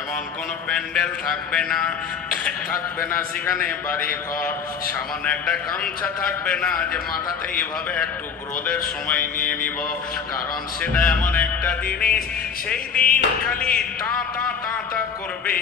এমন কোনো প্যান্ডেল থাকবে না, থাকবে না সেখানে বাড়ি ঘর, সামান্য একটা গামছা থাকবে না যে মাথাতে এইভাবে একটু রোদের সময় নিয়ে নিব, কারণ সেটা এমন একটা জিনিস সেই দিন খালি তা করবে,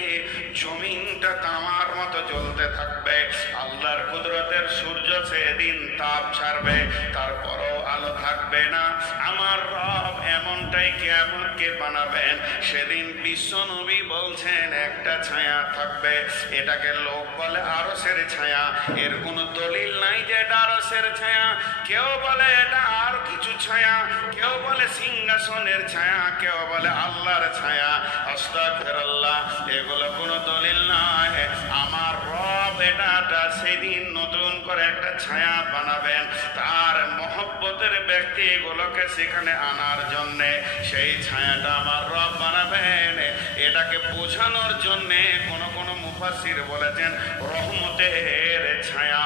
জমিনটা তামার মতো জ্বলতে থাকবে, আল্লাহর কুদরতের সূর্য সেদিন তাপ ছাড়বে, তারপরও আলো থাকবে না। আমার রব এমনটাই কিয়ামতকে বানাবেন, সেদিন বিশ্ব নবী বলছেন একটা ছায়া থাকবে, এটাকে লোক বলে আরশের ছায়া, এর কোনো দলিল নাই যে এটা আরশের ছায়া, কেউ বলে এটা আর কিছু ছায়া, কেউ বলে সিংহাসনের ছায়া, কেউ বলে আল্লাহর ছায়া, আস্তাগফিরুল্লাহ, এগুলো কোনো দলিল নয়। আমার রব এটা সেদিন নতুন করে একটা ছায়া বানাবেন, তার মহব্বতের ব্যক্তি এগুলোকে সেখানে আনার জন্যে সেই ছায়াটা আমার রব বানাবেন। এটাকে বোঝানোর জন্যে কোন মুফাসসির বলেছেন রহমতের ছায়া,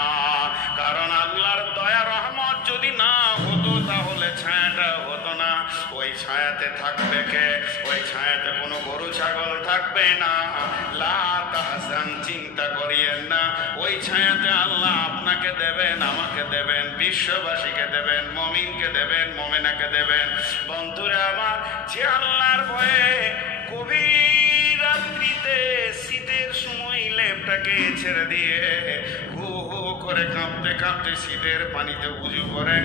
কারণ আল্লাহর দয়া রহমত যদি না হতো তাহলে ছায়াটা হতো না। ওই ছায়াতে থাকবে কে? ওই ছায়াতে কোনো গরু ছাগল থাকবে না। লা তাহজান, চিন্তা করিয়েন না, ওই ছায়াতে আল্লাহ আপনাকে দেবেন, আমাকে দেবেন, বিশ্ববাসীকে দেবেন, মুমিনকে দেবেন, মুমিনাকে দেবেন। বন্ধুরা আমার, যে আল্লাহর ভয়ে গভীর রাত্রিতে শীতের সময় লেপটাকে ছেড়ে দিয়ে হু হু করে কাঁপতে কাঁপতে শীতের পানিতে উজু করে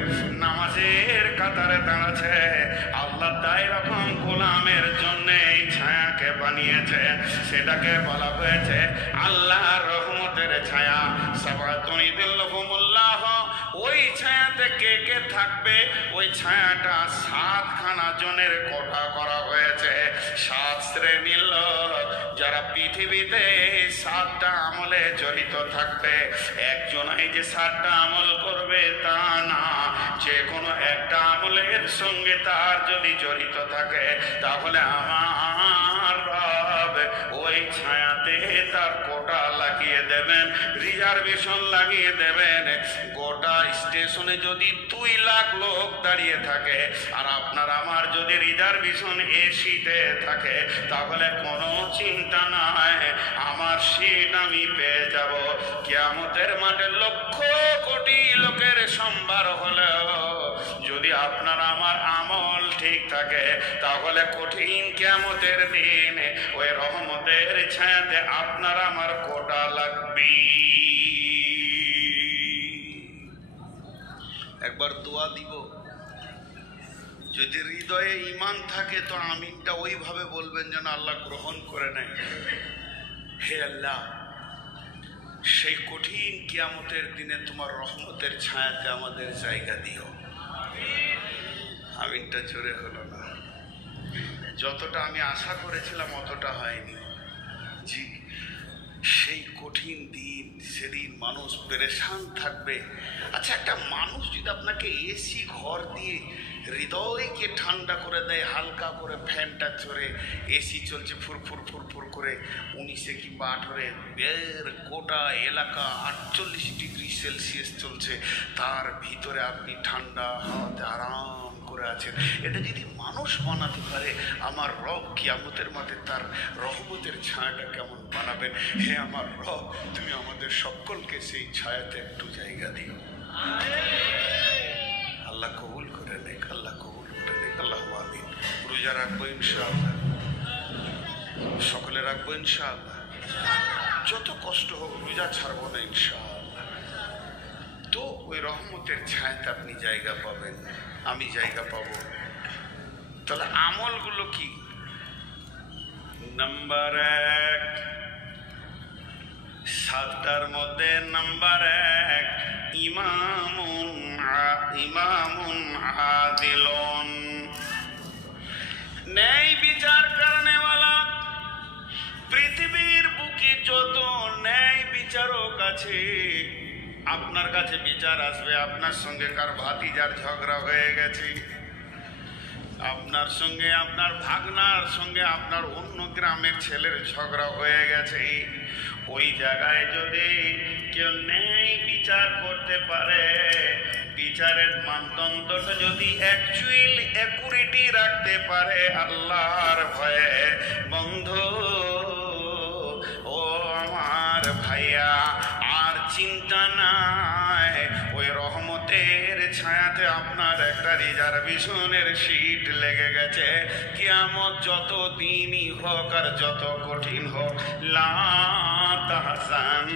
নামাজের কাতারে দাঁড়াচ্ছে, আল্লাহ তাই রকম গোলামের জন্য এই ছায়াকে বানিয়েছে, সেটাকে বলা হয়েছে আল্লাহর রহমতের ছায়া। সাবাতুন ইযিল্লুহুমুল্লাহ, ওই ছায়াতে কে কে থাকবে? ওই ছায়াটা 7খানা জনের কোঠা করা হয়েছে, 7 শ্রেণীর লোক যারা পৃথিবীতে 7টা আমলে জড়িত থাকবে। একজন এই যে 7টা আমল করবে তা না, যে কোনো একটা আমলের সঙ্গে তার যদি জড়িত থাকে তাহলে আমার রব ওই ছায়াতে তার কোটা লাগিয়ে দেবেন, রিজার্ভেশন লাগিয়ে দেবেন। গোটা স্টেশনে যদি 2 লাখ লোক দাঁড়িয়ে থাকে আর আপনার আমার যদি রিজার্ভেশন এসিতে থাকে তাহলে কোনো চিন্তা নাই, আমার সিট আমি পেয়ে যাব। কিয়ামতের মাঠে লক্ষ কোটি লোকের সম্ভার হলেও যদি আপনার আমার আমল ঠিক থাকে তাহলে কঠিন কিয়ামতের দিন ওই রহমতের ছায়াতে আপনার আমার কোটা লাগবে। একবার দোয়া দিব, যদি হৃদয়ে ঈমান থাকে তো আমিনটা ওইভাবে বলবেন যেন আল্লাহ গ্রহণ করে নেয়। হে আল্লাহ, সেই কঠিন কিয়ামতের দিনে তোমার রহমতের ছায়াতে আমাদের জায়গা দিও। আমিনটা জোরে হলো না, যতটা আমি আশা করেছিলাম অতটা হয়নি। জি, সেই কঠিন দিন, সেদিন মানুষ পেরেশান থাকবে। আচ্ছা, একটা মানুষ যদি আপনাকে এসি ঘর দিয়ে হৃদয়কে ঠান্ডা করে দেয়, হালকা করে ফ্যানটা চড়ে এসি চলছে ফুরফুর ফুরফুর করে 19 কিংবা 18, বের গোটা এলাকা 48 ডিগ্রি সেলসিয়াস চলছে, তার ভিতরে আপনি ঠান্ডা হাওয়াতে আরাম করে আছেন, এটা যদি মানুষ বানাতে পারে, আমার রব কিয়ামতের মাঠে তার রহমতের ছায়াটা কেমন বানাবেন। হে আমার রব, তুমি আমাদের সকলকে সেই ছায়াতে একটু জায়গা দিও। আল্লাহ কবুল করে নেক, আল্লাহ কবুল করে নেক, আল্লাহ আমিন। রোজা রাখবো ইনশাআল্লাহ, সকলে রাখবো ইনশাআল্লাহ, যত কষ্ট হোক রোজা ছাড়বো না ইনশাআল্লাহ। তো ওই রহমতের ছায়াতে আপনি জায়গা পাবেন, আমি জায়গা পাবো। তাহলে আমলগুলো কি? নাম্বার 1, 7টার মধ্যে নাম্বার 1, ইমামুন আদিলুন, ন্যায় বিচার করনেওয়ালা। পৃথিবীর বুকে যত ন্যায় বিচারক আছে, আপনার কাছে বিচার আসবে, আপনার সঙ্গে কার ভাতিজার ঝগড়া হয়ে গেছে, আপনার সঙ্গে আপনার ভাগনার সঙ্গে আপনার অন্য গ্রামের ছেলের ঝগড়া হয়ে গেছে, ওই জায়গায় যদি কেউ ন্যায় বিচার করতে পারে, বিচারের মানদণ্ডটা যদি অ্যাকুরেটি রাখতে পারে আল্লাহর ভয়ে, বন্ধু ভাইয়া আর চিন্তা নাই, ওই রহমতের ছায়াতে আপনার একটা রিজার্ভেশনের সিট লেগে গেছে। কিয়ামত যত দিনই হোক আর যত কঠিন হোক, লা তাহজান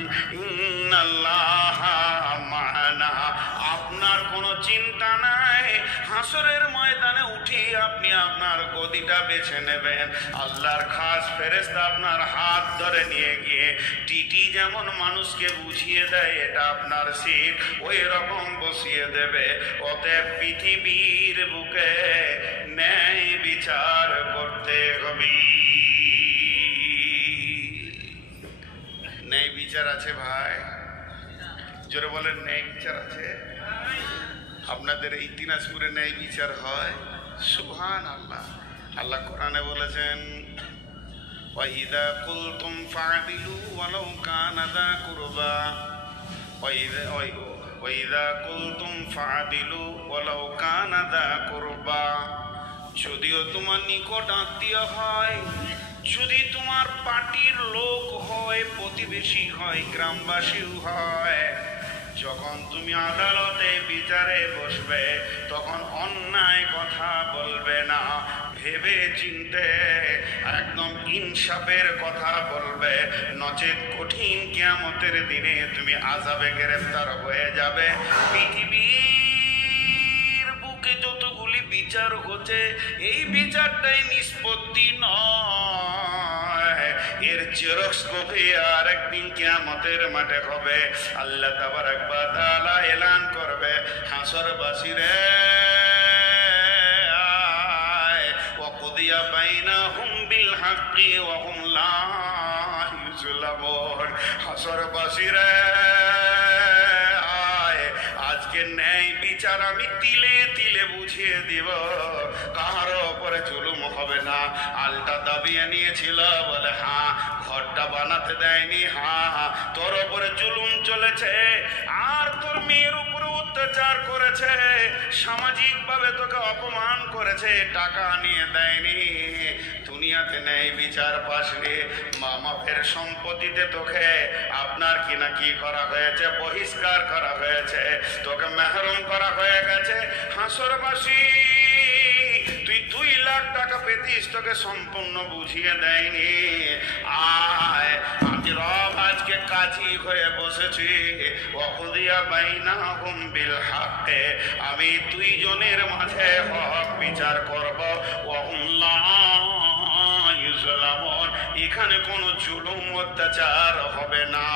ইন্নাল্লাহা মা'ানা, আপনার কোনো চিন্তা নাই। হাসরের ময়দানে উঠে আপনি আপনার গদিটা বেছে নেবেন, আল্লাহর খাস ফেরেশতা আপনার হাত ধরে নিয়ে গিয়ে টিটি যেমন মানুষকে বুঝিয়ে দেয় এটা আপনার সিট, ওই রকম বসিয়ে দেবে। অতএব পৃথিবীর বুকে ন্যায় বিচার করতে হবে। ন্যায় বিচার আছে ভাই, জোরে বলেন ন্যায় বিচার আছে। আপনাদের এই দিনাজপুরে ন্যায় বিচার হয়? সুবহানাল্লাহ। আল্লাহ কোরআনে বলেছেন, ওয়াইদা কুলতুম ফা'দিলু ওয়ালাউ কানা যা কুরবা, ওয়াইদা কুলতুম ফা'দিলু ওয়ালাউ কানা যা কুরবা, যদিও তোমার নিকট আত্মীয় হয়, যদি তোমার পার্টির লোক হয়, প্রতিবেশী হয়, গ্রামবাসীও হয়, যখন তুমি আদালতে বিচারে বসবে তখন অন্যায় কথা বলবে না, ভেবে চিনতে একদম ইনসাফের কথা বলবে, নচেত কঠিন কিয়ামতের দিনে তুমি আযাবে গ্রেফতার হয়ে যাবে। পৃথিবীর বুকে যতগুলি বিচার হচ্ছে এই বিচারটাই নিষ্পত্তি নয়, এর জেরক্স কপি আর একদিন কিয়ামতের মাঠে হবে। আল্লাহ তাবারাক ওয়া তাআলা এলান করবে, হাসরবাসীরে ওয়াকুদিয়া বাইনাহুম বিল হাক্কি ওয়া হুম লা ইউযলামুন, হাসরবাসীরে আজকে ন্যায় বিচার আমি তিলে তিলে বুঝিয়ে দিব, কারো উপরে জুলুম হবে না। আলটা দাবিয়ে নিয়েছিল বলে হ্যাঁ, ঘরটা বানাতে দেয়নি, হ্যাঁ তোর উপরে জুলুম চলেছে, আর তোর মেয়ের উপরে অত্যাচার করেছে, সামাজিক ভাবে তোকে অপমান করেছে, টাকা নিয়ে দেয়নি, দুনিয়াতে ন্যায় বিচার পাসনি, মা বাপের সম্পত্তিতে তোকে আপনার কিনা কি করা হয়েছে, বহিষ্কার করা হয়েছে, তোকে মেহরুম করা হয়ে গেছে। হাসরবাসী তুই 2 লাখ টাকা পেতিস, তোকে সম্পূর্ণ বুঝিয়ে দেয়নি। আয় আমি রব আজকে কাজী হয়ে বসেছি, ওয়াকুদিয়া বাইনাহুম বিল হাক্কি, আমি 2 জনের মাঝে হক বিচার করব, ওয়া হুম লা ইউযলামুন, এখানে কোনো জুলুম অত্যাচার হবে না।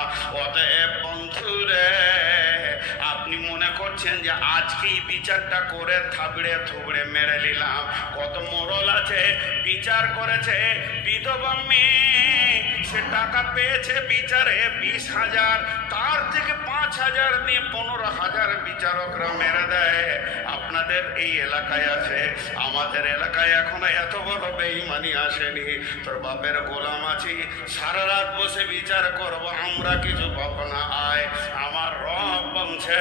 অতএব বন্ধুরে, আপনি মনে করছেন যে আজকেই বিচারটা করে থাবড়ে থুবড়ে মেরে নিলাম, কত মোড়ল আছে বিচার করেছে, বিধবা মেয়ে সে টাকা পেয়েছে বিচারে 20,000, তার থেকে 5,000 দিয়ে 15,000 বিচারকরা মেরে দেয়। আপনাদের এই এলাকায় আছে, আমাদের এলাকায় এখনো এত বড় বেঈমানি আসেনি। তোর বাপের গোলাম আছি, সারা রাত বসে বিচার করব, আমরা কিছু পাবো না। আয় আমার রব বলছে,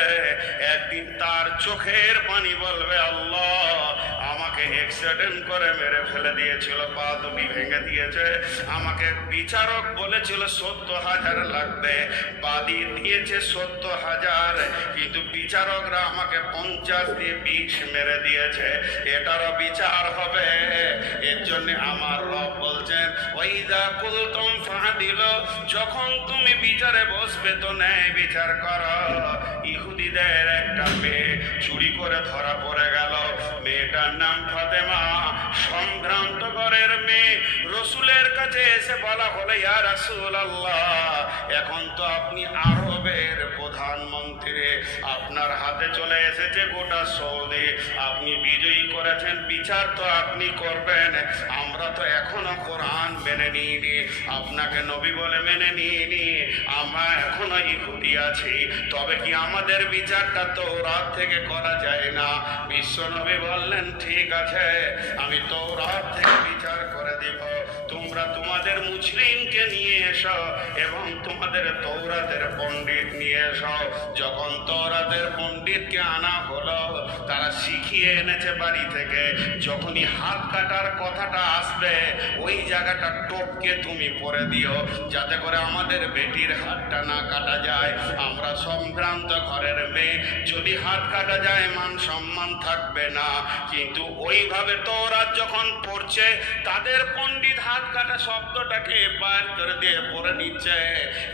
একদিন তার চোখের পানি বলবে, আল্লাহ আমাকে অ্যাক্সিডেন্ট করে মেরে ফেলে দিয়েছিল, পা দুটি ভেঙে দিয়েছে, আমাকে বিচারক বলেছিল 70,000 লাগবে, বাদী দিয়েছে 70,000, কিন্তু বিচারকরা আমাকে 50 দিয়ে 20 মেরে দিয়েছে, এটারও বিচার হবে। এর জন্য আমার রব বলছেন, ওয়াইদা কুলতুম ফা'দিলু, যখন তুমি বিচারে বসবে তো ন্যায় বিচার করো। ইহুদিদের একটা মেয়ে চুরি করে ধরা পড়ে গেল, মেয়েটার নাম ফাতেমা, সম্ভ্রান্ত ঘরের মেয়ে। রসুলের কাছে এসে বলা হলো, ইয়া রাসূলুল্লাহ, এখন তো আপনি আরবের প্রধানমন্ত্রী, আপনার হাতে চলে এসেছে গোটা সৌদি, আপনি বিজয়ী করেছেন, বিচার তো আপনি করবেন, আমরা তো এখনো কোরআন মেনে নিইনি, আপনাকে নবী বলে মেনে নিইনি, আমরা এখনো ইহুদি আছি, তবে কি আমাদের বিচারটা তওরাত থেকে করা যায় না? বিশ্ব নবী বললেন, ঠিক আছে, আমি তওরাত থেকে বিচার করে দিব, তোমরা তোমরা তোমাদের মুসলিমকে নিয়ে এসো এবং তোমাদের তৌরাতের পণ্ডিত নিয়ে এসো। যখন তৌরাতের পণ্ডিতকে আনা হলো, তারা শিখিয়ে এনেছে বাড়ি থেকে, যখনই হাত কাটার কথাটা আসবে ওই জায়গাটা টপকে তুমি পরে দিও, যাতে করে আমাদের বেটির হাতটা না কাটা যায়। আমরা সম্ভ্রান্ত ঘরের মেয়ে, যদি হাত কাটা যায় মান সম্মান থাকবে না। কিন্তু ওইভাবে তৌরাত যখন পড়ছে, তাদের পণ্ডিত হাত কাটা শব্দটাকে বার করে দিয়ে পড়ে নিচ্ছে।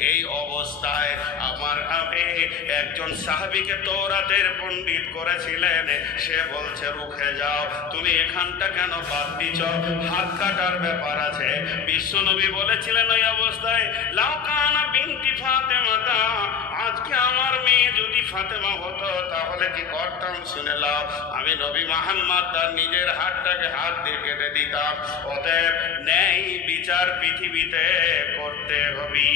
এই অবস্থায় আমার আমি একজন সাহাবীকে তৌরাতের পণ্ডিত করেছিলেন, সে বলছে রুখে যাও, তুমি এখানটা কেন বাদ দিছ, হাত কাটার ব্যাপার আছে। বিশ্বনবী বলেছিলেন ওই অবস্থায়, লাউ কানা বিনতি ফাতেমাতা, আজকে আমার মেয়ে যদি ফাতেমা হতো তাহলে কি করতাম শুনে লাও। আমি নবী মুহাম্মদ তার নিজের হাতটাকে হাত দিয়ে কেটে দিতাম। অতএব ন্যায় বিচার পৃথিবীতে করতে হবে।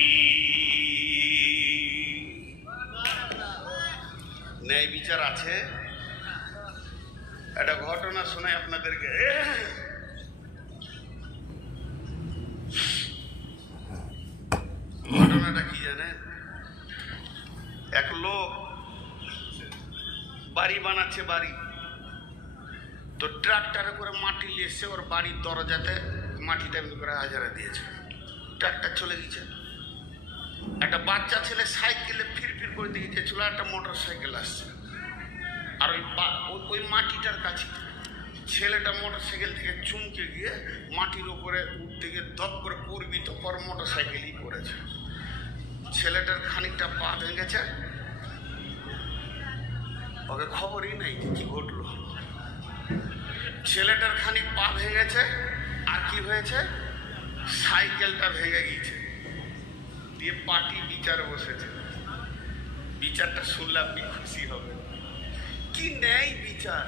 ন্যায় বিচার আছে। একটা ঘটনা শোনাই আপনাদেরকে। ঘটনাটা কি জানেন? এক লোক বাড়ি বানাচ্ছে, বাড়ি তো ট্রাক্টরে করে মাটি নিয়ে এসছে, ওর বাড়ির দরজাতে মাটিটা এমনি করে হাজারা দিয়েছে। ট্রাক্টর চলে গেছে, একটা বাচ্চা ছেলে সাইকেলে ফিরফির করে দিয়ে গেছিল, একটা মোটর সাইকেল আসছে, আর ওই মাটিটার কাছে ছেলেটা মোটর সাইকেল থেকে চুমকে গিয়ে মাটির উপরে উঠতে গিয়ে দপ করে পড়বি তো পর মোটর সাইকেলই করেছে। ছেলেটার খানিকটা পা ভেঙেছে, ওকে খবরই নাই কি ঘটলো। ছেলেটার খানিক পা ভেঙেছে, আর কি হয়েছে, সাইকেলটা ভেঙে গিয়েছে। দিয়ে পার্টি বিচার বসেছে। বিচারটা শুনলে আপনি খুশি হবেন। কি ন্যায় বিচার!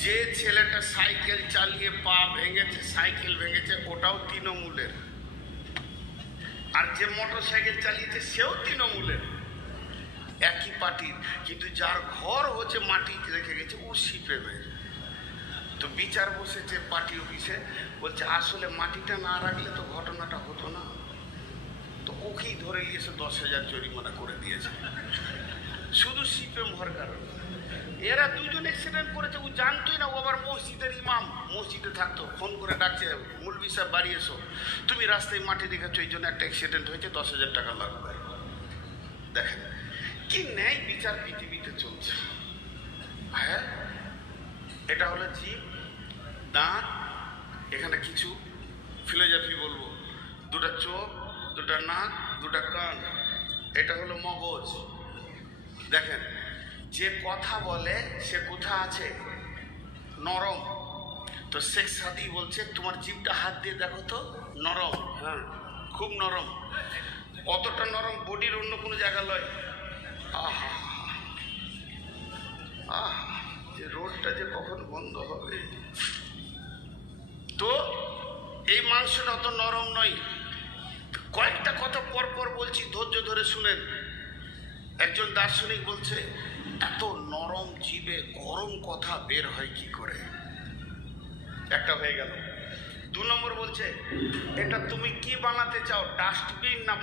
যে ছেলেটা সাইকেল চালিয়ে পা ভেঙেছে, সাইকেল ভেঙেছে, ওটাও তৃণমূলের, আর যে মোটর সাইকেল চালিয়েছে সেও তৃণমূলের, একই পার্টির। কিন্তু যার ঘর হচ্ছে মাটি রেখে গেছে ও সিপিএমের। তো বিচার বসেছে পার্টি অফিসে, বলছে আসলে মাটিটা না রাখলে তো ঘটনাটা হতো না। তো ওকেই ধরে নিয়েছে, 10,000 জরিমানা করে দিয়েছে, শুধু সিপিএম হওয়ার কারণে। এরা দুজন অ্যাক্সিডেন্ট করেছে, ও জানতোই না। ও আবার মসজিদের ইমাম, মসজিদে থাকতো, ফোন করে ডাকছে, মুলবি সাহেব বাড়ি এসো, তুমি রাস্তায় মাটি দেখেছো, এই জন্য একটা অ্যাক্সিডেন্ট হয়েছে, 10,000 টাকা লাগবে। দেখেন কি ন্যায় বিচার পৃথিবীতে চলছে। হ্যাঁ, এটা হলো জিভ, দাঁত, এখানে কিছু ফিলোজফি বলবো, দুটা চোখ, দুটা নাক, দুটা কান, এটা হলো মগজ। দেখেন, যে কথা বলে সে কোথা আছে, নরম। তো শেখ সাদি বলছে তোমার জিভটা হাত দিয়ে দেখো তো, নরম। হ্যাঁ, খুব নরম, অতটা নরম বডির অন্য কোনো জায়গা লয়। আহা আহ, যে রোডটা যে কখন বন্ধ হবে। তো এই মাংসটা অত নরম নয়। কয়েকটা কথা পর পর বলছি, ধৈর্য ধরে শুনেন। একজন দার্শনিক বলছে এত নরম জিভে গরম কথা বের হয় কি করে। একটা হয়ে গেল। 2 নম্বর বলছে এটা তুমি কি বানাতে চাও, ডাস্টবিন না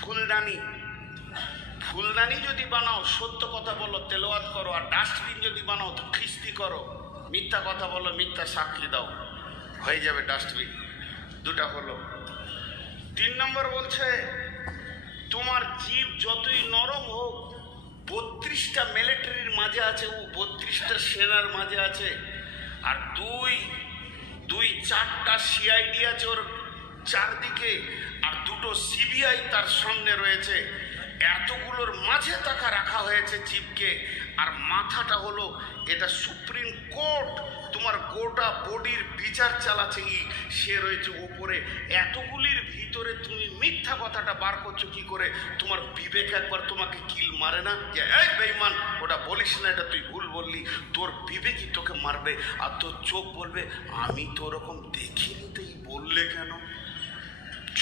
ফুলদানি? ফুলদানি যদি বানাও সত্য কথা বলো, তেলাওয়াত করো, আর ডাস্টবিন যদি বানাও তো খিস্তি করো, মিথ্যা কথা বলো, মিথ্যা সাক্ষী দাও, হয়ে যাবে ডাস্টবিন। 2টা হলো। 3 নম্বর বলছে তোমার জিভ যতই নরম হোক, 32টা মিলিটারির মাঝে আছে, ও 32টা সেনার মাঝে আছে, আর 4টা সিআইডি আছে ওর চারদিকে, আর 2টো সিবিআই তার সামনে রয়েছে। এতগুলোর মাঝে তাকে রাখা হয়েছে জিভকে। আর মাথাটা হলো এটা সুপ্রিম কোর্ট, তোমার গোটা বডির বিচার চালাচ্ছে কি, সে রয়েছে ওপরে। এতগুলির ভিতরে তুমি মিথ্যা কথাটা বার করছো কি করে? তোমার বিবেক একবার তোমাকে কিল মারে না যে এই বেঈমান ওটা বলিস না, এটা তুই ভুল বললি? তোর বিবেকই তোকে মারবে, আর তোর চোখ বলবে আমি তো ওরকম দেখিনি, তুই বললে কেন?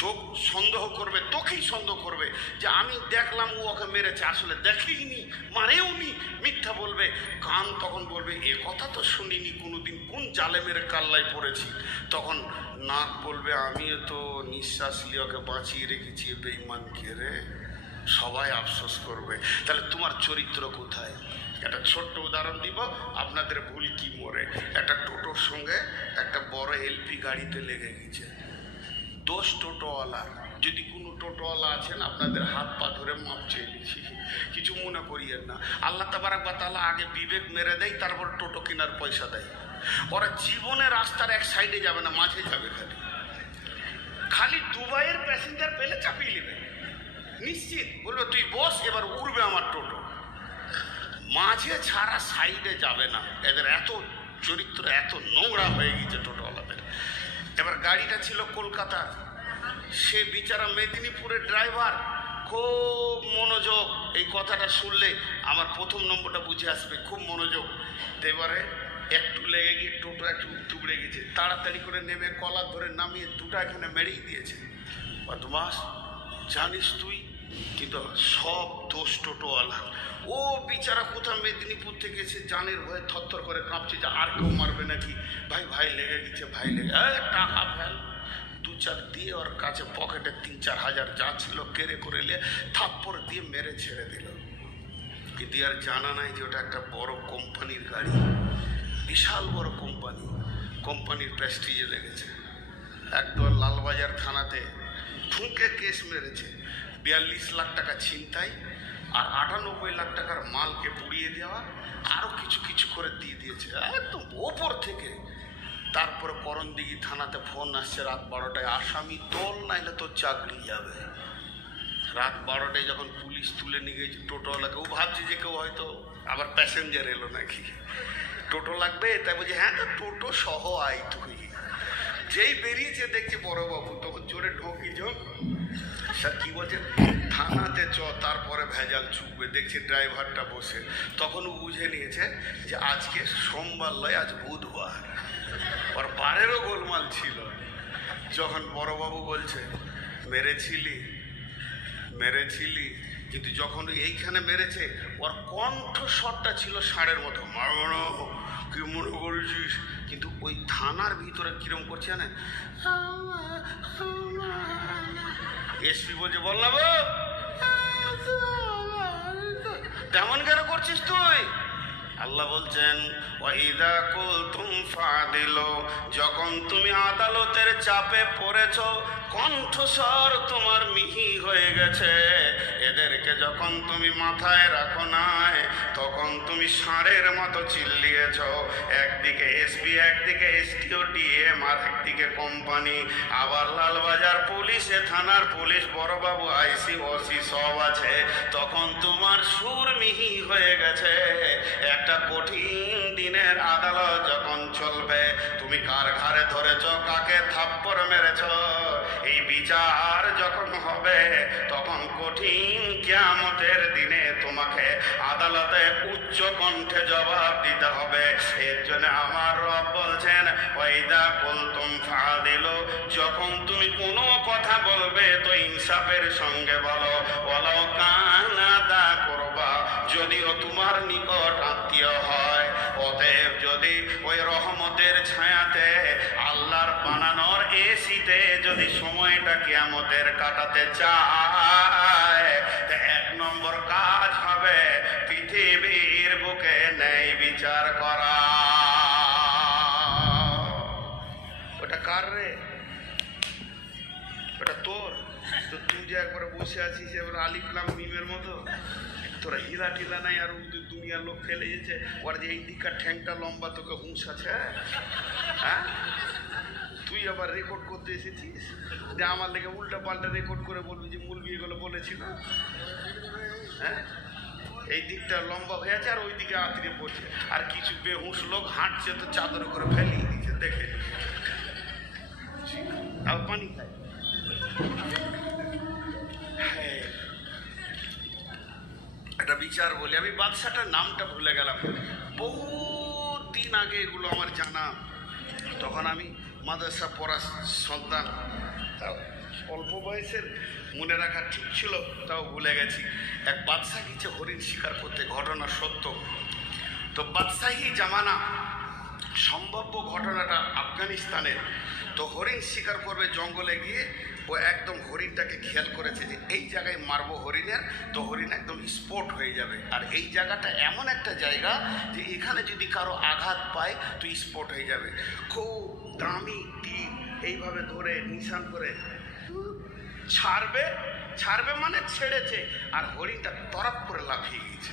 চোখ সন্দেহ করবে, তোকেই সন্দেহ করবে যে আমি দেখলাম ও ওকে মেরেছে, আসলে দেখেইনি, মারেওনি, মিথ্যা বলবে। কান তখন বলবে এ কথা তো শুনিনি কোনোদিন, কোন জালেমের কাল্লায় পড়েছি। তখন নাক বলবে আমিও তো নিঃশ্বাস নিয়ে ওকে বাঁচিয়ে রেখেছি, বেঈমানকে রে। সবাই আফসোস করবে। তাহলে তোমার চরিত্র কোথায়? একটা ছোট্ট উদাহরণ দিব, আপনাদের ভুল কি মরে। একটা টোটোর সঙ্গে একটা বড় এলপি গাড়িতে লেগে গেছে। দোষ টোটোওয়ালার। যদি কোনো টোটোওয়ালা আছেন আপনাদের হাত পা ধরে মাপ চেয়ে নিচ্ছি, কিছু মনে করিয়েন না। আল্লাহ তাবারাক ওয়া তাআলা আগে বিবেক মেরে দেয়, তারপর টোটো কেনার পয়সা দেয়। ওরা জীবনে রাস্তার এক সাইডে যাবে না, মাঝে যাবে। খালি দুবাইয়ের প্যাসেঞ্জার পেলে চাপিয়ে নেবে, নিশ্চিত বলবে তুই বস, এবার উড়বে আমার টোটো। মাঝে ছাড়া সাইডে যাবে না। এদের এত চরিত্র এত নোংরা হয়ে গেছে টোটোওয়ালাদের। এবার গাড়িটা ছিল কলকাতা, সে বিচারা মেদিনীপুরের ড্রাইভার, খুব মনোযোগ। এই কথাটা শুনলে আমার প্রথম নম্বরটা বুঝে আসবে, খুব মনোযোগ। এবারে একটু লেগে গিয়ে টোটো একটু তুবড়ে গেছে, তাড়াতাড়ি করে নেমে কলার ধরে নামিয়ে দুটা এখানে মেরেই দিয়েছে। বদমাস, জানিস তুই, কিন্তু সব দোষ টোটোওয়ালা। ও বিচারা কোথা মেদিনীপুর থেকে এসে জানের ভয়ে থরথর করে কাঁপছে যে আর কেউ মারবে নাকি। ভাই ভাই লেগে গেছে, ভাই লেগে, টাকা ফেল। দু চার দিয়ে ওর কাছে পকেটে 3-4 হাজার যা ছিল কেড়ে করে নিয়ে থাপ্পড় দিয়ে মেরে ছেড়ে দিল। কিন্তু আর জানা নাই যে ওটা একটা বড় কোম্পানির গাড়ি, বিশাল বড় কোম্পানি। কোম্পানির প্রেস্টিজে লেগেছে। একদল লালবাজার থানাতে ঠুঁকে কেস মেরেছে। 42 লাখ টাকা ছিনতাই আর 98 লাখ টাকার মালকে পুড়িয়ে দেওয়া, আরও কিছু কিছু করে দিয়ে দিয়েছে একদম ওপর থেকে। তারপরে করণদিঘি থানাতে ফোন আসছে রাত 12টায়, আসামি তোল, নাইলে তোর চাকরি যাবে। রাত 12টায় যখন পুলিশ তুলে নিয়ে গেছে টোটোওয়ালাকে, ও ভাবছে যে কেউ হয়তো আবার প্যাসেঞ্জার এলো নাকি, টোটো লাগবে, তাই বলছে হ্যাঁ তো টোটো সহ আয় তুই। যেই বেরিয়েছে দেখছি বড়বাবু, তখন জোরে ঢোকি যোগ। স্যার কি বলছেন? থানাতে চ, তারপরে ভেজাল চুকবে। দেখছি ড্রাইভারটা বসে, তখন ও বুঝে নিয়েছে যে আজকে সোমবার নয়, আজ বুধবার। ওর বারেরও গোলমাল ছিল। যখন বড়বাবু বলছে মেরেছিলি, কিন্তু যখন এইখানে মেরেছে ওর কণ্ঠস্বরটা ছিল ষাঁড়ের মতো, মারো কি মনে করেছিস। কিন্তু ওই থানার ভিতরে কিরম করছে না, এসপি বলছে বল না বাবু, তেমন কেন করছিস তুই? আল্লাহ বলছেন ওয়াইদা কুলতুম ফাদিলু, যখন তুমি আদালতের চাপে পড়েছ, কণ্ঠস্বর তোমার মিহি হয়ে গেছে, এদেরকে যখন তুমি মাথায় রাখো নাই, তখন তুমি ষাঁড়ের মতো চিল্লিয়েছ। একদিকে এসপি, একদিকে এসটিও, ডিএম, আর একদিকে কোম্পানি, আবার লালবাজার পুলিশে, থানার পুলিশ, বড়বাবু, আইসি, ওসি সব আছে। তখন তোমার সুর মিহি হয়ে গেছে। একটা কঠিন দিনের আদালত যখন চলবে, তুমি কার ঘাড়ে ধরেছ, কাকে থাপ্পড় মেরেছ, এই বিচার যখন হবে, তখন কঠিন কিয়ামতের দিনে তোমাকে আদালতে উচ্চ কণ্ঠে জবাব দিতে হবে। এর জন্য আমার রব বলছেন ওয়াইদা কুলতুম ফাদিলু, যখন তুমি কোনো কথা বলবে তো ইনসাফের সঙ্গে বলো। ওয়ালাউ কানা দা কুরবা, যদিও তোমার নিকট আত্মীয় হয়। অতএব যদি ওই রহমতের ছায়াতে, আল্লাহর বানানোর এসিতে যদি সময়টা কিয়ামতের কাটাতে চায়, 1 নম্বর কাজ হবে পৃথিবীর বুকে ন্যায় বিচার করা। ওটা কার রে? ওটা তোর? তো তুই যে একবার বসে আছিস এবার আলিফ লাম মিমের মতো, তোরা হিলা টিলা নাই, আর দুনিয়ার লোক ফেলে যেছে। ওর যে এই দিককার ঠ্যাংটা লম্বা, তোকে হুঁশ আছে? হ্যাঁ, তুই আবার রেকর্ড করতে এসেছিস যে আমার লেগে উল্টা পাল্টা রেকর্ড করে বলবি যে মুলবি এগুলো বলেছিল। হ্যাঁ, এই দিকটা লম্বা হয়ে আছে আর ওই দিকে আঁতড়ে পড়ছে, আর কিছু বেহুঁশ লোক হাঁটছে তো চাদর করে ফেলিয়ে দিচ্ছে, দেখে আর পানি খায়। একটা বিচার বলি, আমি বাদশাটার নামটা ভুলে গেলাম, বহুদিন আগে এগুলো আমার জানা। তখন আমি মাদ্রাসা পড়া সন্তান, অল্প বয়সের মনে রাখা ঠিক ছিল, তাও ভুলে গেছি। এক বাদশাহ গিয়েছে হরিণ শিকার করতে, ঘটনা সত্য। তো বাদশাহী জামানা, সম্ভাব্য ঘটনাটা আফগানিস্তানের। তো হরিণ শিকার করবে জঙ্গলে গিয়ে, ও একদম হরিণটাকে খেয়াল করেছে যে এই জায়গায় মারবো হরিণের, তো হরিণ একদম স্পট হয়ে যাবে। আর এই জায়গাটা এমন একটা জায়গা যে এখানে যদি কারো আঘাত পায় তো স্পট হয়ে যাবে। খুব দামি তীর এইভাবে ধরে নিশান করে ছাড়বে, ছাড়বে মানে ছেড়েছে, আর হরিণটা তরক করে লাফিয়ে গেছে।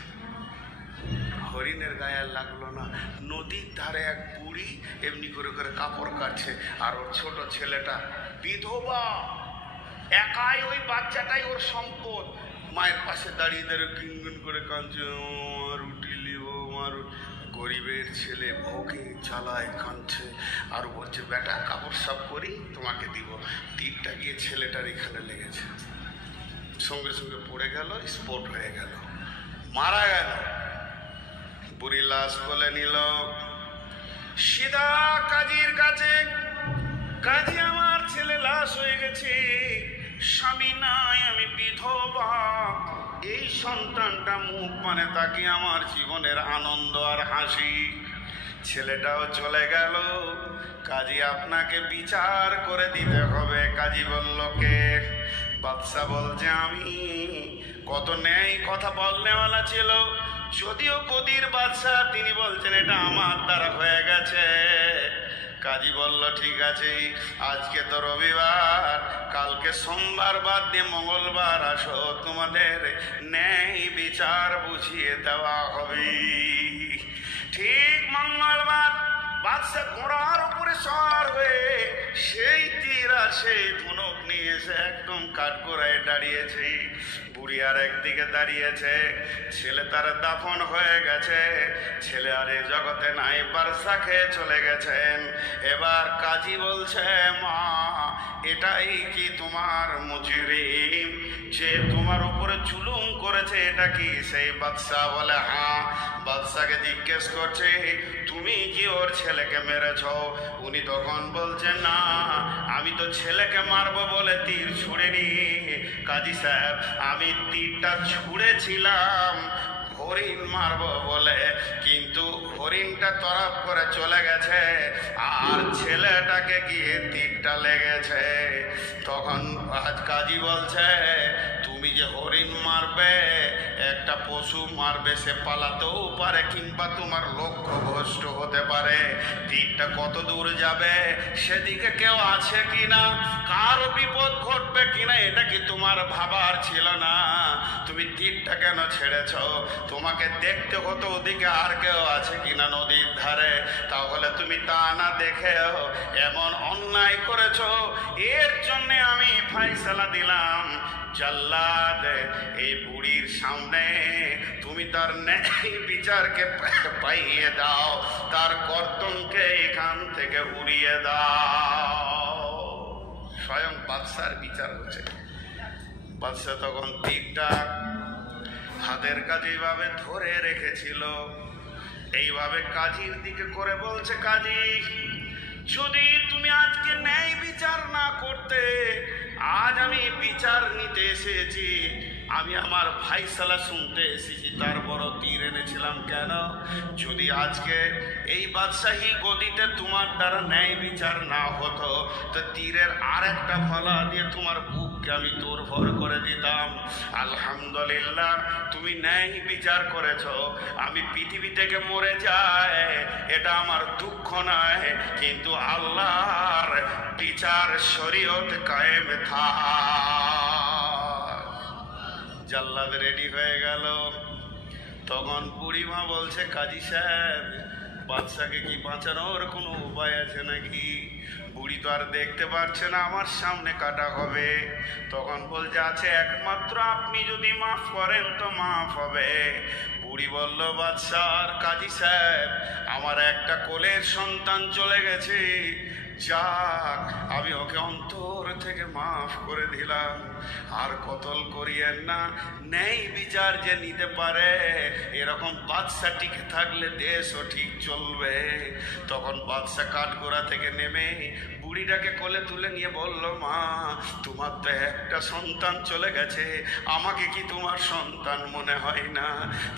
হরিণের গায়ে লাগলো না। নদীর ধারে এক বুড়ি এমনি করে করে কাপড় কাটছে, আর ওর ছোট ছেলেটা বিধবা, একাই, ওই বাচ্চাটাই ওর সম্পদ। মায়ের পাশে দাঁড়িয়ে দাঁড়িয়ে গুনগুন করে কাঁদছে, আমার উঠিলি ও আমার। গরিবের ছেলে ভোগে জ্বালায় কাঁদছে, আর বলছে বেটা কাপড় সাফ করি তোমাকে দিব। তীরটা গিয়ে ছেলেটার এখানে লেগেছে, সঙ্গে সঙ্গে পড়ে গেল, স্পট হয়ে গেল, মারা গেল। বুড়ি লাশ বলে নিল সিধা কাজীর কাছে। কাজী আমার ছেলে লাশ হয়ে গেছে, স্বামী নাই, আমি বিধবা, এই সন্তানটা মুখ মানে তাকে আমার জীবনের আনন্দ আর হাসি। ছেলেটাও চলে গেল, কাজী আপনাকে বিচার করে দিতে হবে। কাজী বলল কে? বাদশা বলছে আমি। কত ন্যায় কথা বলনেওয়ালা ছিল, যদিও গদির বাদশা, তিনি বলছেন এটা আমার দ্বারা হয়ে গেছে। কাজী বলল ঠিক আছে, আজকে তো রবিবার, কালকে সোমবার বাদ দিয়ে মঙ্গলবার আসো, তোমাদের ন্যায় বিচার বুঝিয়ে দেওয়া হবে। ঠিক মঙ্গলবার বাদশা ঘোড়ার উপরে সওয়ার হয়ে সেই তীর আর সেই ধনুক নিয়ে এসে একদম কাঠগোড়ায় দাঁড়িয়েছে। বুড়ি আর একদিকে দাঁড়িয়েছে, ছেলে তার দাফন হয়ে গেছে, ছেলে আর এই জগতে নাই, বারসা খেয়ে চলে গেছেন। এবার কাজী বলছে মা, এটাই কি তোমার মুজরিম যে তোমার উপরে জুলুম করেছে, এটা কি সেই বাদশা? বলে হ্যাঁ। বাদশাকে জিজ্ঞেস করছে তুমি কি ওর ছেলেকে মেরেছ? উনি তখন বলছেন না, আমি তো ছেলেকে মারবো বলে তীর ছুঁড়িনি কাজী সাহেব, আমি তীরটা ছুঁড়েছিলাম হরিণ মারবো বলে, কিন্তু হরিণটা তরফ করে চলে গেছে আর ছেলেটাকে গিয়ে তীরটা লেগেছে। তখন আজ কাজী বলছে তুমি যে হরিণ মারবে, একটা পশু মারবে, সে পালাতেও পারে কিংবা তোমার লক্ষ্য ভ্রষ্ট হতে পারে। তীরটা কত দূর যাবে সেদিকে কেউ আছে কিনা, কারো বিপদ ঘটবে কিনা, এটা কি তোমার ভাবার ছিল না? তুমি তীরটা কেন ছেড়েছ? তোমাকে দেখতে হতো ওদিকে আর কেউ আছে কিনা নদীর ধারে, তাহলে তুমি তা না দেখেও এমন অন্যায় করেছ। এর জন্য আমি ফাইসালা দিলাম জাল্লাদ, এই বুড়ির সামনে তুমি তার ন্যায় বিচারকে পাইয়ে দাও, তার কর্তনকে এখান থেকে উড়িয়ে দাও। স্বয়ং বাদশার বিচার হচ্ছে। বাদশা তখন তীরটা হাতের কাছে এইভাবে ধরে রেখেছিল, এইভাবে কাজীর দিকে করে বলছে কাজী, যদি তুমি আজকে ন্যায় বিচার না করতে, আজ আমি বিচার নিতে এসেছি, আমি আমার ফাইসালা শুনতে এসেছি, তার বড় তীর এনেছিলাম কেন? যদি আজকে এই বাদশাহী গদিতে তোমার দ্বারা ন্যায় বিচার না হতো, তো তীরের আর একটা ফলা দিয়ে তোমার বুককে আমি দুর্ভর করে দিতাম। আলহামদুলিল্লাহ তুমি ন্যায় বিচার করেছ, আমি পৃথিবী থেকে মরে যাই এটা আমার দুঃখ নয়, কিন্তু আল্লাহর বিচার শরীয়ত কায়েম থাক। জাল্লাদ রেডি হয়ে গেল। তখন বুড়িমা বলছে কাজী সাহেব, বাদশাকে কি বাঁচানোর কোনো উপায় আছে নাকি? বুড়ি তো আর দেখতে পাচ্ছে না আমার সামনে কাটা হবে। তখন বলছে আছে, একমাত্র আপনি যদি মাফ করেন তো মাফ হবে। বুড়ি বলল বাদশার কাজী সাহেব, আমার একটা কোলের সন্তান চলে গেছে, যাক আমি ওকে অন্তর থেকে মাফ করে দিলাম, আর কতল করিয়েন না। ন্যায় বিচার যে নিতে পারে এরকম বাদশা টিকে থাকলে দেশও ঠিক চলবে। তখন বাদশা কাঠগোড়া থেকে নেমে বুড়িটাকে কোলে তুলে নিয়ে বলল, মা তোমার তো একটা সন্তান চলে গেছে, আমাকে কি তোমার সন্তান মনে হয় না?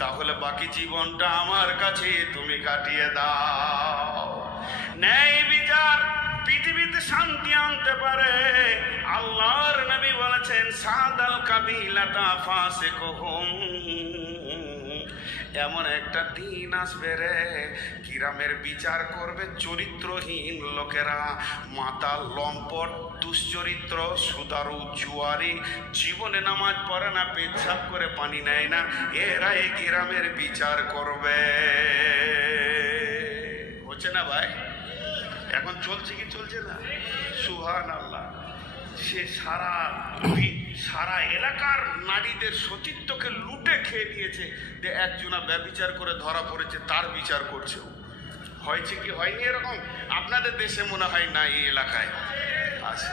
তাহলে বাকি জীবনটা আমার কাছে তুমি কাটিয়ে দাও। ন্যায় বিচার পৃথিবীতে শান্তি আনতে পারে। আল্লাহর নবী বলেছেন, সাদাল কাবিলাতা ফাসিকুহুম, এমন একটা দিন আসবে রে, গ্রামের বিচার করবে চরিত্রহীন লোকেরা, মাতাল, লম্পট, দুশ্চরিত্র, সুদারু, জুয়ারি, জীবনে নামাজ পড়ে না, পেচ্ছাপ করে পানি নেয় না, এরা এই গ্রামের বিচার করবে। হচ্ছে না ভাই? এখন চলছে কি চলছে না? সুবহানাল্লাহ। সে সারা এলাকার নারীদের সতীত্বকে লুটে খেয়ে দিয়েছে, যে একজনা ব্যভিচার করে ধরা পড়েছে, তার বিচার করছে। হয়েছে কি হয়নি এরকম? আপনাদের দেশে মনে হয় না, এই এলাকায় আছে।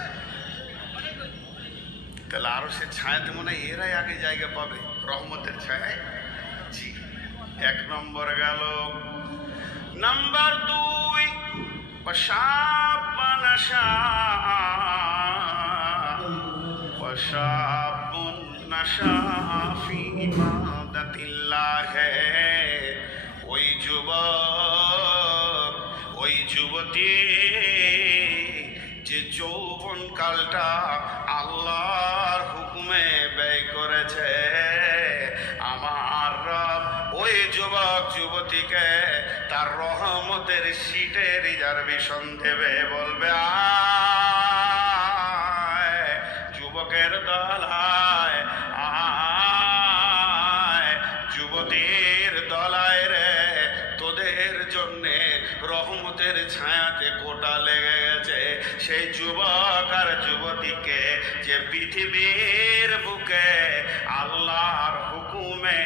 তাহলে আরো সে ছায়াতে মনে হয় এরাই আগে জায়গা পাবে রহমতের ছায়ায়। জি, এক নম্বর গেল। নাম্বার 2, শাবুন নাশা ফি ইবাদাতিল্লাহ, ওই যুবক, ওই যুবতী যে যৌবন কালটা আল্লাহর হুকুমে ব্যয় করেছে, আমার রব ওই যুবক যুবতীকে তার রহমতের সিটে রিজার্ভেশন দেবে। বলবে, আয় যুবকের দল, আয় আয় যুবতীর দলায় রে, তোদের জন্যে রহমতের ছায়াতে কোটা লেগে গেছে। সেই যুবক আর যুবতীকে যে পৃথিবীর বুকে আল্লাহর হুকুমে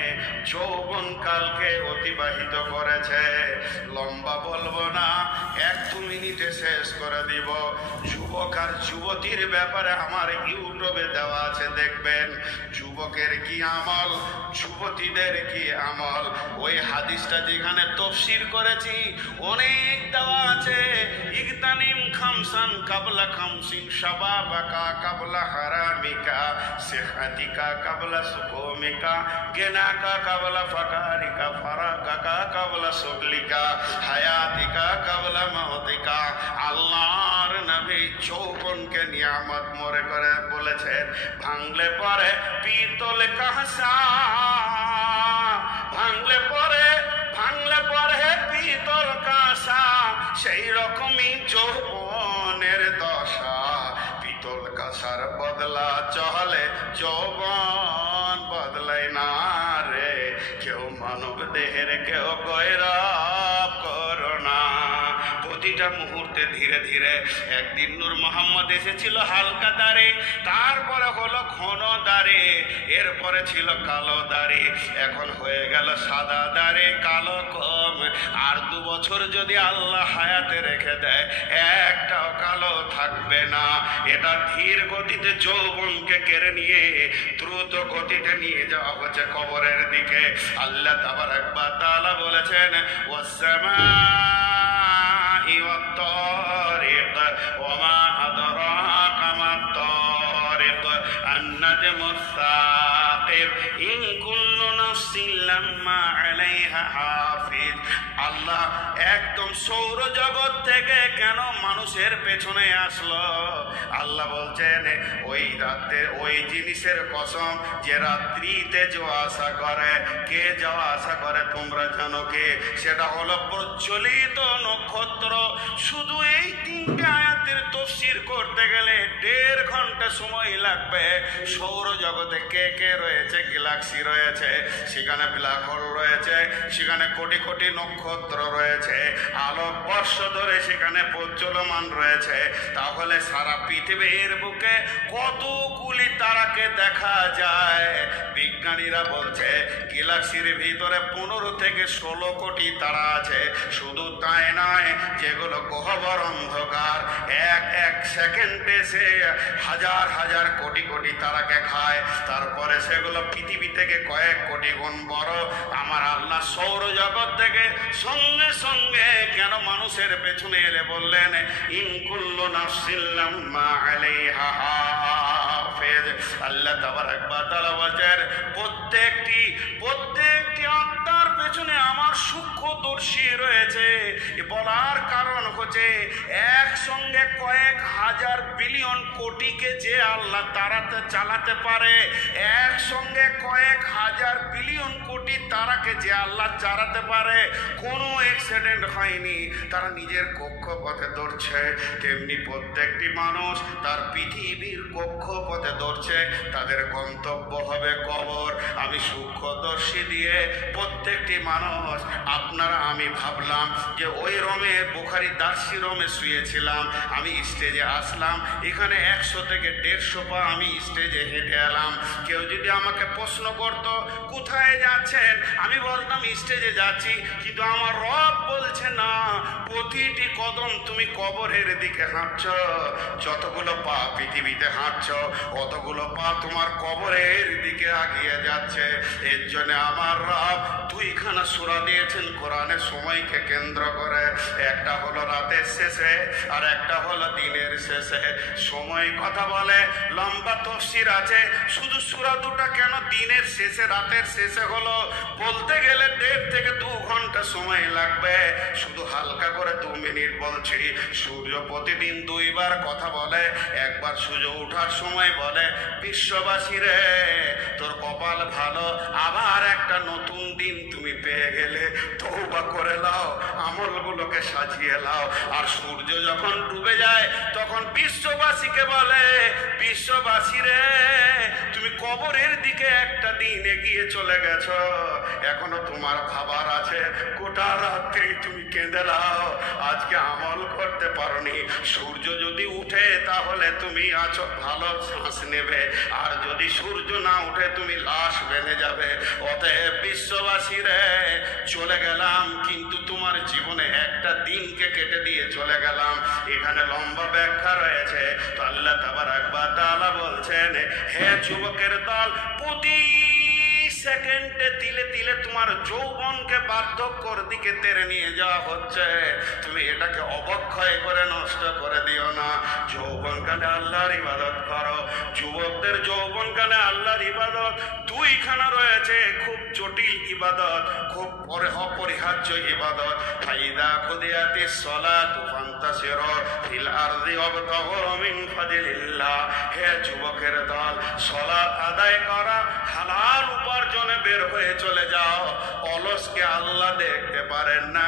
যৌবনকালকে অতিবাহিত করেছে। লম্বা বলবো না, 1-2 মিনিটে শেষ করে দিব। যুবক আর যুবতীর ব্যাপারে আমার ইউটিউবে দেওয়া আছে, দেখবেন যুবকের কি আমল, যুবতীদের কি আমল। ওই হাদিসটা যেখানে তফসির করেছি অনেক দেওয়া আছে। ইগতানিম খামসান কাবলা খামসিন, শাবাবাকা কাবলা হারামিকা, সিহাতিকা কাবলা সুকুমিকা, গিনাকা কাবলা ফাকারিকা, ফারাকাকা কাবলা সুগলিকা, হায়াতিকা কাবলা মাউতিকা। আল্লাহর নবী যৌবনকে নিয়ামত মনে করে বলেছেন, ভাঙলে পরে পিতল কাঁসা, ভাঙলে পরে পিতল কাঁসা, সেই রকমই যৌবনের দশা। পিতল কাঁসার বদলা চলে যৌবন বদলায় না রে, কেউ মানব দেহের কেউ গৈরব করো না। প্রতিটা মুহূর্তে ধীরে ধীরে, একদিন নূর মোহাম্মদ এসেছিল হালকা দাড়ি, তারপরে হলো ঘন দাড়ি, এরপরে ছিল কালো দাড়ি, এখন হয়ে গেল সাদা দাড়ি, কালো কম। আর 2 বছর যদি আল্লাহ হায়াতে রেখে দেয়, একটাও কালো থাকবে না। এটা ধীর গতিতে যৌবনকে কেড়ে নিয়ে দ্রুত গতিতে নিয়ে যাওয়া হচ্ছে কবরের দিকে। আল্লাহ তাবারাক ওয়া তাআলা বলেছেন, ওয়াস-সামাই ওয়াত-তারিক ওয়া-মা আদরাকা মাত-তারিক, আন-নাজমুস-সাকিব, ইন কুল্লু নাফসিন লাম্মা আলাইহা হাফিজ। আল্লাহ একদম সৌরজগৎ থেকে কেন মানুষের পেছনে আসলো? আল্লাহ বলছেন, ওই রাতে ওই জিনিসের কসম যে রাত্রিতে যাওয়া আসা করে। কে যাওয়া আসা করে তোমরা জানো কে? সেটা হলো প্রজ্বলিত নক্ষত্র। শুধু এই 3টে আয়াতের তফসির করতে গেলে 1.5 ঘন্টা সময় লাগবে। সৌরজগতে কে কে রয়েছে? গ্যালাক্সি রয়েছে, সেখানে ব্ল্যাক হোল রয়েছে, সেখানে কোটি কোটি নক্ষত্র রয়েছে, আলোকবর্ষ ধরে সেখানে প্রজ্বলমান রয়েছে। তাহলে সারা পৃথিবীর বুকে কতগুলি তারাকে দেখা যায়। বিজ্ঞানীরা বলছে গ্যালাক্সির ভিতরে 15 থেকে 16 কোটি তারা আছে। শুধু তাই নয়, যেগুলো গহ্বর অন্ধকার, এক সেকেন্ডে সে হাজার হাজার কোটি কোটি তারাকে খায়। তারপরে সেগুলো পৃথিবী থেকে কয়েক কোটি গুণ বড়। আমার আল্লাহ সৌরজগৎ থেকে সঙ্গে সঙ্গে কেন মানুষের পেছনে এলে বললেন ইন কুল্লু নাফসিন লাম্মা আলাইহা হাফিজ। আল্লাহ তাবারাক ওয়া তাআলা বলেন প্রত্যেকটি আত্মার পেছনে আমার সূক্ষ্মদর্শী রয়েছে। বলার কারণ হচ্ছে একসঙ্গে কয়েক হাজার বিলিয়ন কোটিকে যে আল্লাহ তারাতে চালাতে পারে, একসঙ্গে কয়েক হাজার বিলিয়ন কোটি তারাকে যে আল্লাহ চালাতে পারে, কোনো অ্যাক্সিডেন্ট হয়নি, তারা নিজের কক্ষপথে দৌড়ছে। তেমনি প্রত্যেকটি মানুষ তার পৃথিবীর কক্ষপথে দৌড়ছে, তাদের গন্তব্য হবে কবর। আমি সূক্ষ্মদর্শী দিয়ে প্রত্যেকটি মানুষ, আমি ভাবলাম যে ওই রোমে বুখারী দার্সি রোমে শুয়েছিলাম, আমি স্টেজে আসলাম, এখানে 100 থেকে 150 পা আমি স্টেজে হেঁটে এলাম। কেউ যদি আমাকে প্রশ্ন করত কোথায় যাচ্ছেন, আমি বলতাম স্টেজে যাচ্ছি, কিন্তু আমার রব বলছে না, প্রতিটি কদম তুমি কবরের দিকে হাঁটছ। যতগুলো পা পৃথিবীতে হাঁটছ, অতগুলো পা তোমার কবরের দিকে আগিয়ে যাচ্ছে। এর জন্য আমার রব 2খানা সূরা দিয়েছেন কোরআনের সময়কে কেন্দ্র করে। একটা হলো রাতের শেষে আর একটা হলো দিনের শেষে। সময় কথা বলে, লম্বা তফসির আছে, শুধু সূরা দুটা কেন দিনের শেষে রাতের শেষে হলো, বলতে গেলে 1.5 থেকে 2 ঘন্টা সময় লাগবে। শুধু হালকা করে 2 মিনিট বলছি। সূর্য প্রতিদিন 2 বার কথা বলে। একবার সূর্য ওঠার সময় বলে, বিশ্ববাসী রে তোর কপাল ভালো, আবার একটা নতুন দিন তুমি পেয়ে গেলে, তওবা করে নাও, আমলগুলোকে সাজিয়ে নাও। আর সূর্য যখন ডুবে যায় তখন বিশ্ববাসীকে বলে, বিশ্ববাসী রে তুমি কবরের দিকে একটা দিন এগিয়ে চলে গেছো, এখনো তোমার ভাবার আছে। গোটা রাত্রি তুমি কেঁদে নাও, আজকে আমল করতে পারোনি। সূর্য যদি উঠে তাহলে তুমি আছো, ভালো শ্বাস নেবে, আর যদি সূর্য না উঠে তুমি লাশ বেঁধে যাবে। অতএব বিশ্ববাসী রে চলে গেলাম, কিন্তু তোমার জীবনে একটা দিনকে কেটে দিয়ে চলে গেলাম। এখানে লম্বা ব্যাখ্যা রয়েছে। তো আল্লাহ তাবারাক ওয়া তাআলা বলছেন, হে যুবকের দল, প্রতি সেকেন্ডে তিলে তিলে তোমার যৌবনকে বার্ধক্যর দিকে টেনে নিয়ে যাওয়া হচ্ছে। তুমি এটাকে অবক্ষয় করে নষ্ট করে দিও না। যৌবনকালে আল্লাহর ইবাদত করো। যুবকদের যৌবনকালে আল্লাহর ইবাদত 2খানা রয়েছে, খুব জটিল ইবাদত, খুব অপরিহার্য ইবাদত। ফাইদা কুদিয়াতিস সালাতু ফান্তাশিরু ফিল আরদি ওয়াবতাগু মিন ফাদলিল্লাহ। হে যুবকের দল, সালাত আদায় করা, হালাল উপার্জনে বের হয়ে চলে যাও। অলসকে আল্লাহ দেখতে পারেন না,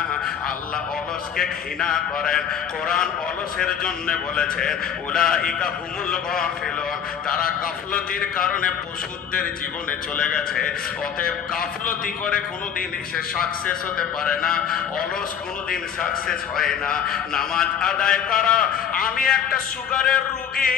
আল্লাহ অলসকে ঘৃণা করেন। কোরআন অলসের জন্য বলেছেন উলাইকা হুমুল গাফিলুন, তারা গাফলতির কারণে পশুদের জীবনে চলে গেছে। অতএব গাফলতি করে কোনোদিন সে সাকসেস হতে পারে না, অলস কোনোদিন সাকসেস হয় না। নামাজ আদায় করা। আমি একটা সুগারের রুগী,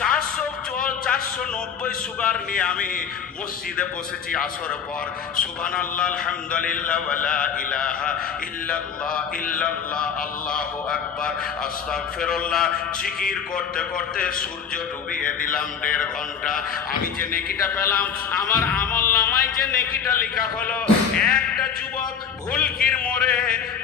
490 সুগার নিয়ে আমি মসজিদে বসেছি আসর পর। সুবহানাল্লাহ, আলহামদুলিল্লাহ, ওয়ালা ইলাহা ইল্লাল্লাহ ইল্লাল্লাহ, আল্লাহু আকবার, আস্তাগফিরুল্লাহ, জিকির করতে করতে সূর্য ডুবিয়ে দিলাম 1.5 ঘন্টা। আমি যে নেকিটা পেলাম, আমার আমলনামায় যে নেকিটা লেখা হলো, একটা যুবক ভুলকির মোড়ে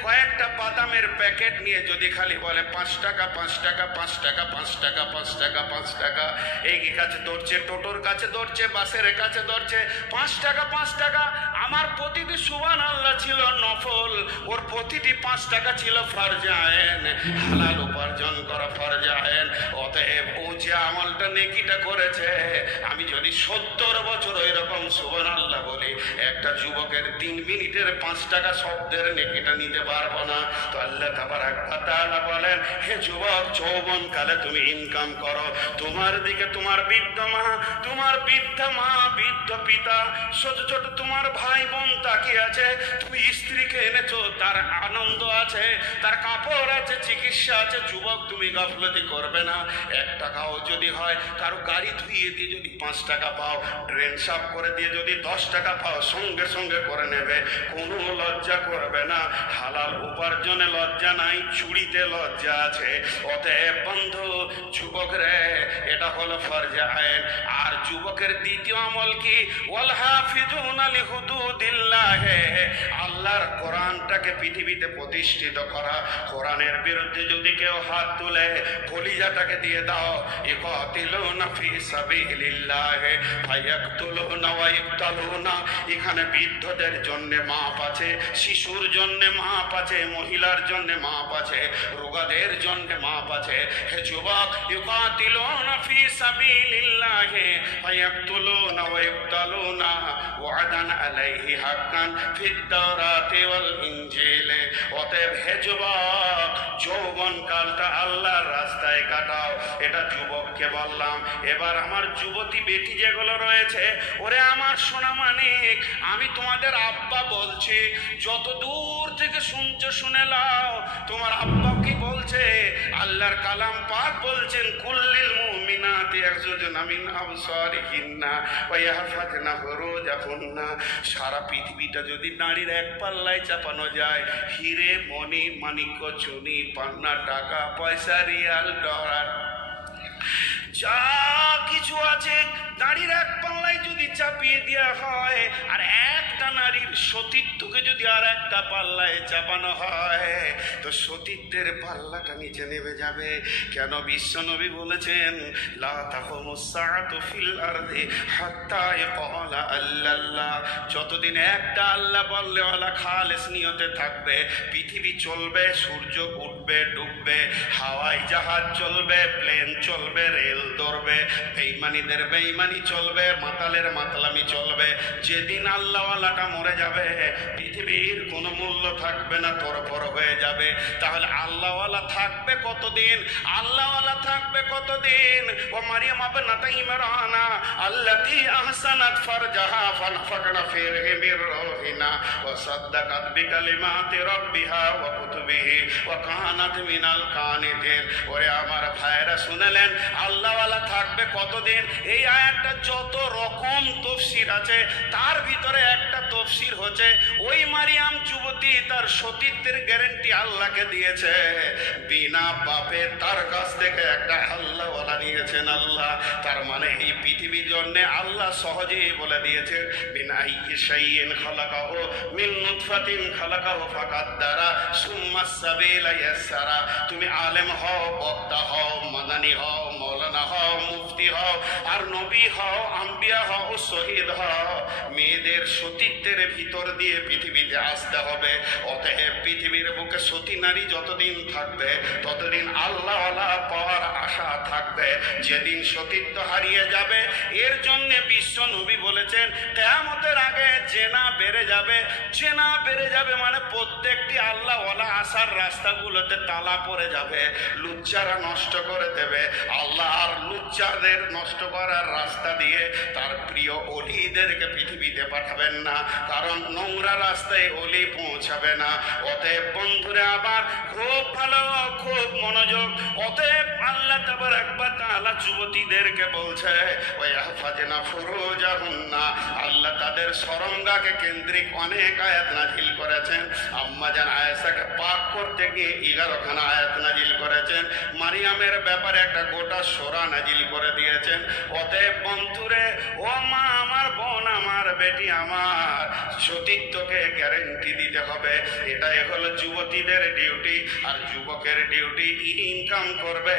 কয়েকটা বাদামের প্যাকেট নিয়ে যদি খালি বলে 5 টাকা 5 টাকা 5 টাকা 5 টাকা 5 টাকা 5 টাকা, এই কাছে দৌড়ছে, টোটোর কাছে দৌড়ছে, বাসের কাছে দৌড়ছে, 5 টাকা 5 টাকা। আমার প্রতিটি সুবহানাল্লাহ ছিল নফল, ওর প্রতিটি 5 টাকা ছিল ফরজ আইন, হালাল উপার্জন করা ফরজ আইন। অতএব ও যে আমলটা নেকিটা করেছে, আমি যদি 70 বছর ওই রকম সুবহান সুবহানাল্লাহ বলে একটা যুবকের 3 মিনিটের 5 টাকা শব্দের নেকিটা নিতে পারবো না। তো আল্লাহ তাবারক ওয়া তাআলা বলেন, হে যুবক, যৌবন কালে তুমি ইনকাম করো। তোমার দিকে তোমার বৃদ্ধ মা, তোমার বৃদ্ধ মা, বৃদ্ধ পিতা, ছোট ছোট তোমার ভাই বোন তাকিয়ে আছে। তুমি স্ত্রীকে এনেছো, তার আনন্দ আছে, তার কাপড় আছে, চিকিৎসা আছে। যুবক, তুমি গাফলতি করবে না। 1 টাকাও যদি হয়, কারো গাড়ি ধুইয়ে দিয়ে যদি 5 টাকা পাও, ড্রেন সাফ করে দিয়ে যদি 10 টাকা পাও, সঙ্গে সঙ্গে করে নেবে, কোনো লজ্জা করবে না। হালাল উপার্জনে লজ্জা নাই, চুরিতে লজ্জা আছে। অতএব বন্ধু, যুবক রে, এটা হলো ফরজে আইন। আর যুবকের দ্বিতীয় আমল কি? ওয়াল হাফিজুনা লিহুদুদিল্লাহ, আল্লাহর কোরআনটাকে পৃথিবীতে প্রতিষ্ঠিত করা। কোরআনের বিরুদ্ধে যদি কেউ হাত তুলে, কলিজাটাকে দিয়ে দাও। ইকাতিলুনা ফি সাবিলিল্লাহ ফায়াকতুলুনা ওয়া ইকতালুনা। এখানে বৃদ্ধদের জন্য মাপ আছে, শিশুর জন্য মাপ আছে, মহিলার জন্য মাপ আছে, রোগাদের জন্য মাপ আছে। হে যুবক, ইকাতিলুনা ফি সাবিলিল্লাহ ফায়াকতুলুনা ওয়া ইকতালুনা ওয়াদান আলাইহি হাক্কান ফিদ তাওরাতি ওয়াল ইনজিল। অতএব হে যুবক, যৌবন কালটা আল্লাহর রাস্তায় কাটাও। এটা যুবককে বললাম। এবার আমার যুবতী বেটি যেগুলো রয়েছে, ওরে আমার সোনা মানিক, আমি তোমাদের আব্বা বলছি, যত দূর থেকে শুনছো শুনে লাও। তোমার আব্বা কি বলছে? আল্লাহর কালাম পাক বলছেন, কুল্লিল মুমিনাতি ইয়াগযুদনা মিন আবসারিহিন্না ওয়া ইয়াহফাযনা ফুরুজাহুন্না। সারা পৃথিবীটা যদি নারীর এক পাল্লায় চাপানো যায়, হিরে মণি মাণিক্য চুনি পান্না টাকা পয়সা রিয়াল ডলার যা কিছু আছে, নারীর এক পাল্লায় যদি চাপিয়ে দেওয়া হয়, আর একটা নারীর সতীত্বকে যদি আর একটা পাল্লায় চাপানো হয়, তো সতীত্বের পাল্লাটা নিচে নেমে যাবে। কেন? বিশ্বনবী বলেছেন, লা তাকুমুস সাআতু ফিল আরদি হাত্তা ইয়াকুলা আল্লাহ। যতদিন একটা আল্লাহ বললে ওয়ালা খালেস নিয়তে থাকবে, পৃথিবী চলবে, সূর্য উঠবে ডুববে, হাওয়ায় জাহাজ চলবে, প্লেন চলবে, রেল ধরবে, বেঈমানীদের বেঈমানি চলবে, মাতালের মাতলামি চলবে। যেদিন আল্লাহওয়ালাটা মরে যাবে, পৃথিবীর কোনো মূল্য থাকবে না, তরফর হয়ে যাবে। তাহলে আল্লাহওয়ালা থাকবে কতদিন? আল্লাহওয়ালা থাকবে কতদিন? ও মারিয়াম ইবনাতা ইমরানা আল্লাতী আহসানাত ফারজাহা ফানাফাকনা ফীহি মির রূহিনা ওয়া সাদ্দাকাত বিকালিমাতি রাব্বিহা ওয়া কুতুবিহি ওয়া কানাত মিনাল কানিতিন। ওরে আমার ভাইরা, শুনলেন আল্লাহওয়ালা থাকবে কতদিন? এই আয়াতটা যত রকম তাফসীর আছে, তার ভিতরে একটা তাফসীর হচ্ছে, ওই মারিয়াম যুবতী তার সতীত্বের গ্যারান্টি আল্লাহকে দিয়েছে। বিনা বাপে তার কাছ থেকে একটা আল্লাহওয়ালা নিয়েছেন আল্লাহ। তার মানে এই পৃথিবীর জন্য আল্লাহ সহজেই বলে দিয়েছেন, বিনা শাইইন খালাকাহু মিন নুতফাতিন খালাকাহু ফাকাদ্দারা সুম্মাস সাবিলা ইয়াসসারা। তুমি আলেম হও, বক্তা হও, মাদানী হও, মৌলানা হও, মুফতি হও, আর নবী হও, আম্বিয়া হও, শহীদ হও, মেয়েদের সতীত্বের ভিতর দিয়ে পৃথিবীতে আসতে হবে। অতএব পৃথিবীর বুকে সতী নারী যতদিন থাকবে, ততদিন আল্লাহওয়ালা পাওয়ার আশা থাকবে। যেদিন সতীত্ব হারিয়ে যাবে, এর জন্য বিশ্ব নবী বলেছেন, কিয়ামতের আগে জেনা বেড়ে যাবে। জেনা বেড়ে যাবে মানে প্রত্যেকটি আল্লাহওয়ালা আসার রাস্তাগুলোতে তালা পড়ে যাবে, লুচ্চারা নষ্ট করে দেবে। আল্লাহ আর লুচ্চাদের নষ্ট করার রাস্তা দিয়ে তার প্রিয় অলিদেরকে পৃথিবীতে পাঠাবেন না, কারণ নোংরা রাস্তায় অলি পৌঁছাবে না। অতএব বন্ধুরা, আবার খুব ভালো, খুব মনোযোগ। অতএব আল্লাহ তাবারক ওয়া তাআলা যুবতীদেরকে বলছে, ওয়া ইয়াহফাযনা ফুরুজাহুন্না। আল্লাহ তাদের শরমগাকে কেন্দ্রিক অনেক আয়াত নাজিল করেছেন। আম্মা জান আয়েশাকে পাক করতে গিয়ে 11খানা আয়াত নাজিল করেছেন। মারিয়ামের ব্যাপারে একটা গোটা সূরা নাজিল করে দিয়েছেন। অতএব বন্ধুরে, ও মা আমার, বোন আমার, বেটি আমার, সতীত্বকে গ্যারেন্টি দিতে হবে। এটাই হলো যুবতীদের ডিউটি। আর যুবকের ডিউটি ইনকাম করবে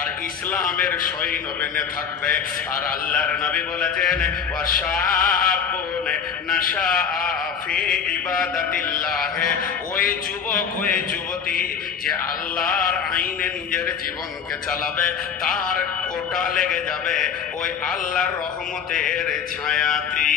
আর ইসলামের সৈন্য বেনে থাকবে। আর আল্লাহর নবী বলেছেন, ওয়াশাবুন নাশাআ ফি ইবাদাতিল্লাহ। ওই যুবক, ওই যুবতী যে আল্লাহর আইনে নিজের জীবনকে চালাবে, তার কোটা লেগে যাবে ওই আল্লাহর রহমতের ছায়াতে।